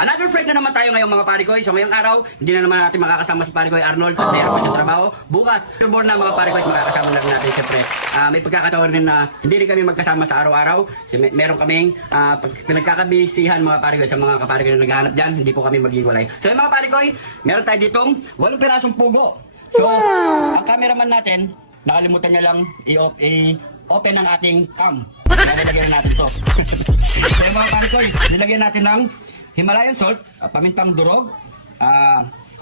Another friend na naman tayo ngayong mga parikoy. So ngayong araw, hindi na naman natin makakasama si parikoy Arnold kasi meron pa siyang trabaho. Bukas, surbor na mga parikoy, makakasama na rin natin siyempre. May pagkakataon rin na hindi rin kami magkasama sa araw-araw. Meron kaming pinagkakabisihan mga parikoy sa mga kaparikoy na naghahanap dyan. Hindi po kami maghiwalay. So yung mga parikoy, meron tayo ditong 8 pirasong pugo. So, ang cameraman natin, nakalimutan niya lang i-open ang ating cam. Kaya nilagyan natin to. So yung mga parikoy, nilagyan natin ng Himalayan salt, pamintang durog,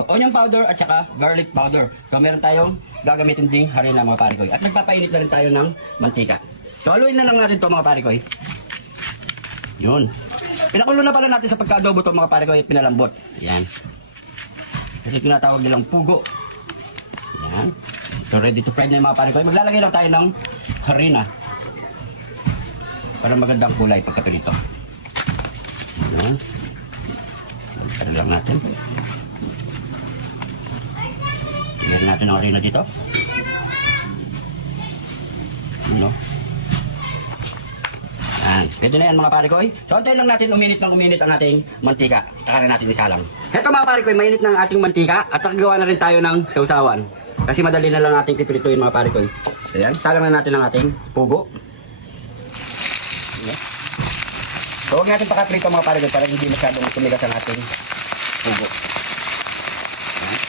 onion powder at saka garlic powder. So meron tayong gagamitin ding harina mga parikoy. At nagpapainit na rin tayo ng mantika. So haluin na lang natin to mga parikoy. Yun. Pinakulo na pala natin sa pagka-adobo to mga parikoy at pinalambot. Yan. Kasi tinatawag nilang pugo. Yan. So ready to fry na yung mga parikoy. Maglalagay lang tayo ng harina. Para magandang kulay pagkapirito. Yan. Tara lang natin. Tingnan natin ang harina dito. Ano? Yan. Pwede na yan mga parikoy. So antayin lang natin uminit ng uminit ang ating mantika. Saka na natin isalang. Heto mga parikoy, mainit ng ating mantika. At nagawa na rin tayo ng sausawan. Kasi madali na lang ating pipirituin mga parikoy. Ayan. Salang na natin ang ating pugo. Ayan. So huwag natin pakaprito mga parikoy para hindi masyadong tumigas ang ating pugo. Ayan.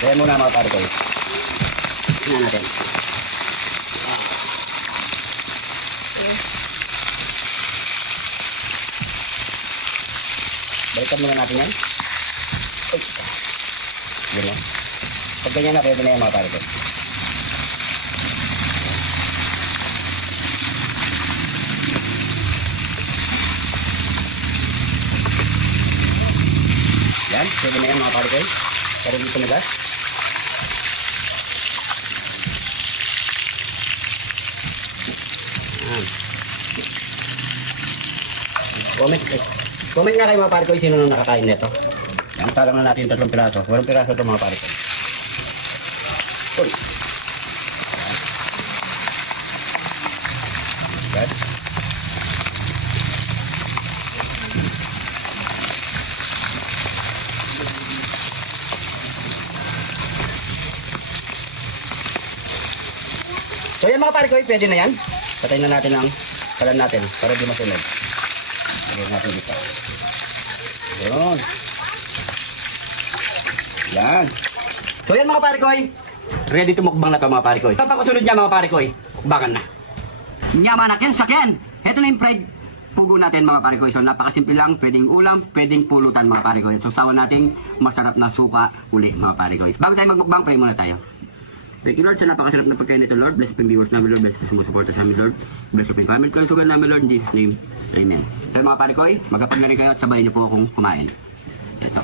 Kaya muna mga parikoy. Tingnan natin. Balikan muna natin yan. Yun o. Pag ganyan na, pwede na yan mga parikoy. Yan, pwede na yan mga parikoy. Para dito na gas. Comment nga kayo mga parikoy sino nang nakakain nito. Yan, talang na natin 3 piraso. 8 piraso ito mga parikoy. Uy. Yan. So yan mga parikoy, pwede na yan. Patayin na natin ang kalan natin para di masunog. Lagyan natin dito. Yun. Yan. So yan mga parikoy, ready to mukbang na to mga parikoy. Ito pa kasunod niya mga parikoy, mukbangan na. Yaman na yan, sakyan. Ito na yung fried pugo natin mga parikoy. So napakasimple lang, pwedeng ulam, pwedeng pulutan mga parikoy. So sawa nating masarap na suka uli mga parikoy. Bago tayo magmukbang, pray muna tayo. Thank you Lord sa napakasarap na pagkain nito Lord. Bless the viewers namin Lord. Bless the sumusuporta sa amin Lord. Bless the family ko. Sugan namin Lord. In Jesus name. Amen. So mga parikoy, magkapag na rin kayo at sabayin niyo po akong kumain. Ito.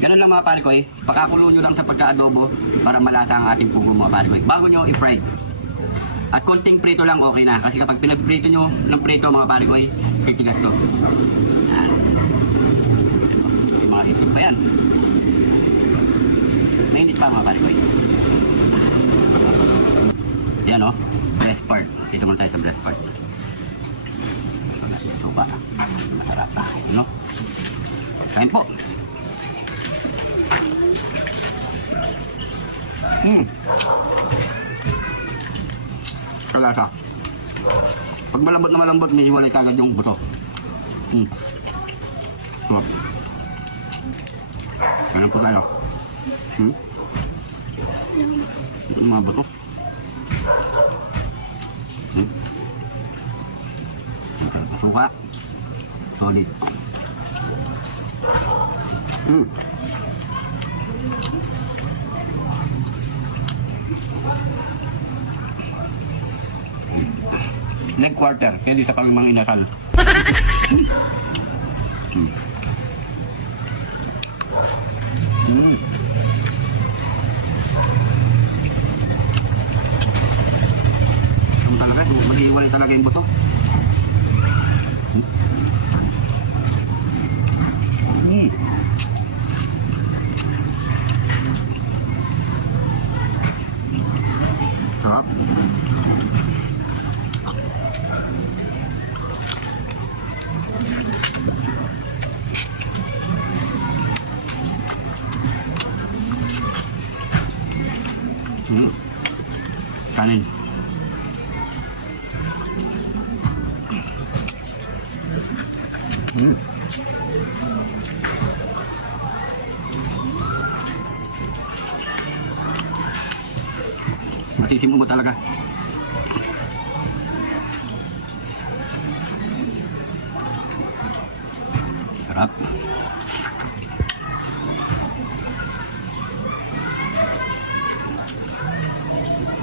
Ganun lang mga parikoy. Pakakulo nyo lang sa pagka-adobo para malasa ang ating pugo mga parikoy. Bago nyo i-fry. At konting prito lang okay na. Kasi kapag pinagprito nyo ng prito mga parikoy, titigas to. Yan. Yung mga sisip pa yan. Mainit pa mga parikoy. Yan o, breast part. Dito muna tayo sa breast part. Suka. Masarap pa. No? Kain po. Kalasa. Pag malambot na malambot, may hiwalay kagad yung buto. So, ganun po tayo. Yung mga bato. Suka. Solid. Leg quarter, pwede sa pamimang inasal. Ang talaga, maghihiwalay talaga yung buto. Sarap. Kanin. Matisim mo talaga. Sarap.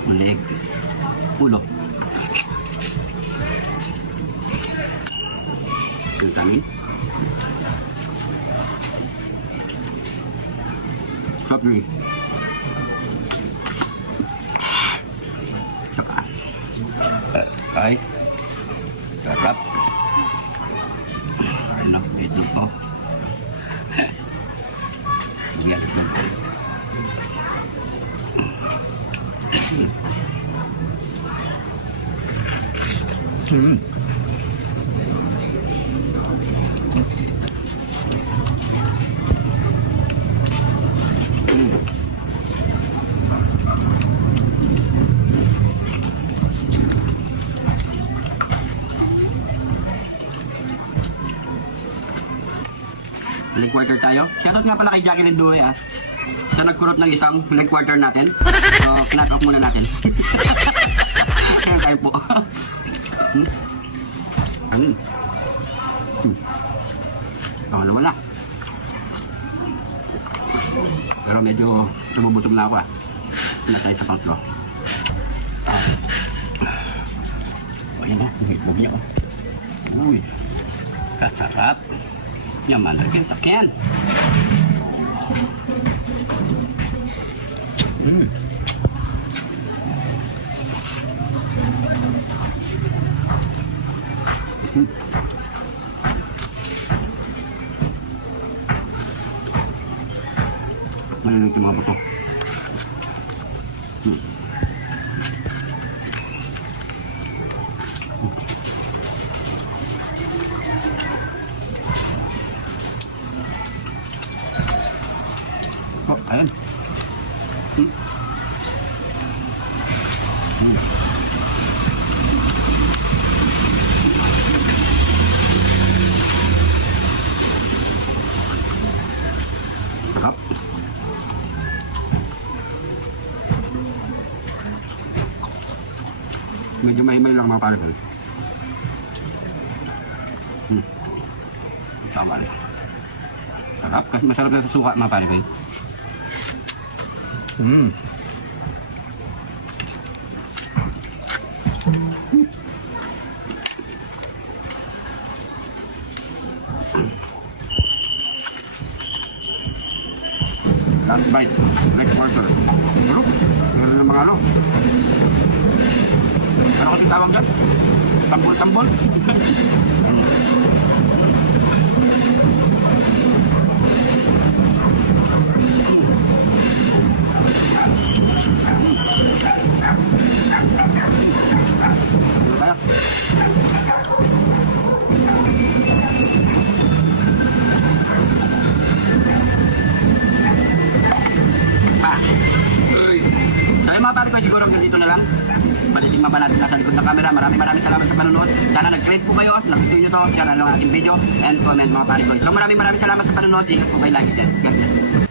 Ulig. Ulo. Kentangin. Soft drink. Saka. Ay. Sarap. Enak itu oh. Lihat itu. Link quarter tayo. Shoutout nga pala kay Jacqueline Duhay Siya nagkurot ng isang link quarter natin. So, knock off muna natin. Ayan tayo po. Wala. Pero medyo tumubutog na ako Ano tayo sa pangtlo. Ayan na. Uwi ako. Uy. Kasarap. Yaman rin yung sakyan. Ano yung mga buto? Oh, ayan. Sarap. Medyo mahimay lang mga pala ko. Sama rin. Sarap kasi masarap na sa suka mga pala ko. Last bite, next quarter. Ano? Meron ng mga ano? Ano kasi tawag dyan? Tambol-tambol? Sabi mga pare ko, siguro dito na lang. Malitigma pa natin sa likod ng camera. Maraming salamat sa panonood. Sana nag-crave po kayo. Nag-video nyo to. Share lang ang ating video. And comment mga pare ko. So maraming salamat sa panonood. Ingat po kayo lagi dyan. God bless.